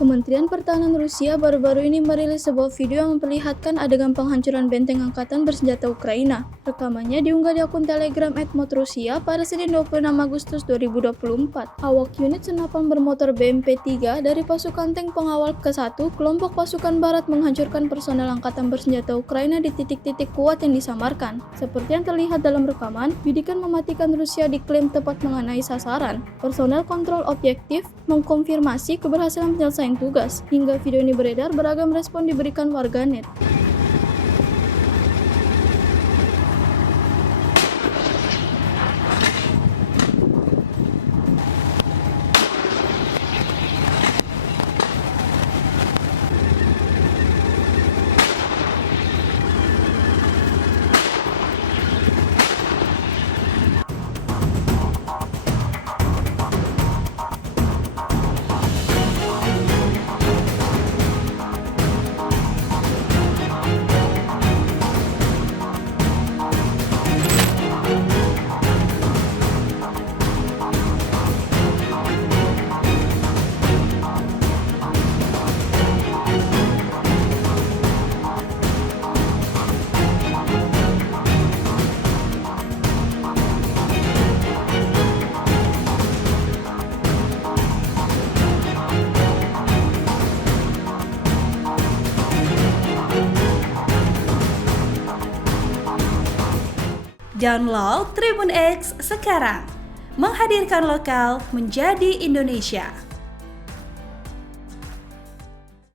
Kementerian Pertahanan Rusia baru-baru ini merilis sebuah video yang memperlihatkan adegan penghancuran benteng angkatan bersenjata Ukraina. Rekamannya diunggah di akun Telegram @modrusia pada Senin 26 Agustus 2024. Awak unit senapan bermotor BMP-3 dari pasukan tank pengawal ke-1 kelompok pasukan barat menghancurkan personel angkatan bersenjata Ukraina di titik-titik kuat yang disamarkan. Seperti yang terlihat dalam rekaman, bidikan mematikan Rusia diklaim tepat mengenai sasaran. Personel kontrol objektif mengkonfirmasi keberhasilan penyelesaian tugas. Hingga video ini beredar, beragam respon diberikan warganet. Download Tribun X sekarang, menghadirkan lokal menjadi Indonesia.